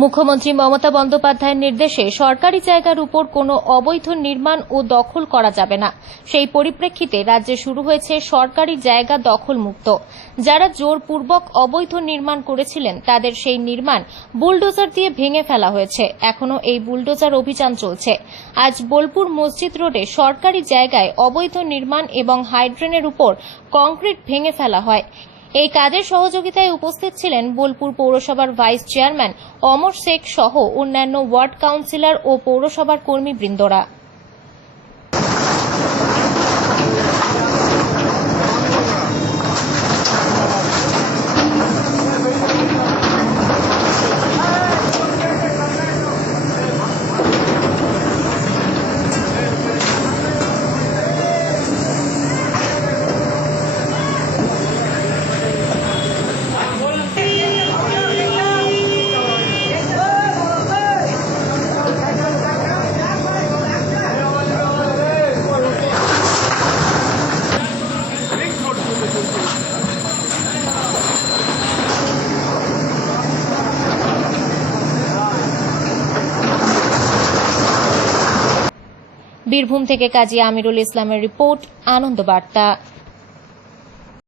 মুখ্যমন্ত্রী মমতা বন্দ্যোপাধ্যায়ের নির্দেশে সরকারি জায়গার উপর কোনো অবৈধ নির্মাণ ও দখল করা যাবে না। সেই পরিপ্রেক্ষিতে রাজ্যে শুরু হয়েছে সরকারি জায়গা দখল মুক্ত যারা জোরপূর্বক অবৈধ নির্মাণ করেছিলেন, তাদের সেই নির্মাণ বুলডোজার দিয়ে ভেঙে ফেলা হয়েছে। এখনও এই বুলডোজার অভিযান চলছে। আজ বোলপুর মসজিদ রোডে সরকারি জায়গায় অবৈধ নির্মাণ এবং হাইড্রেনের উপর কংক্রিট ভেঙে ফেলা হয়। এই কাজের সহযোগিতায় উপস্থিত ছিলেন বোলপুর পৌরসভার ভাইস চেয়ারম্যান অমর শেখ সহ অন্যান্য ওয়ার্ড কাউন্সিলর ও পৌরসভার কর্মীবৃন্দরা। বীরভূম থেকে কাজী আমিরুল ইসলামের রিপোর্ট আনন্দ বার্তা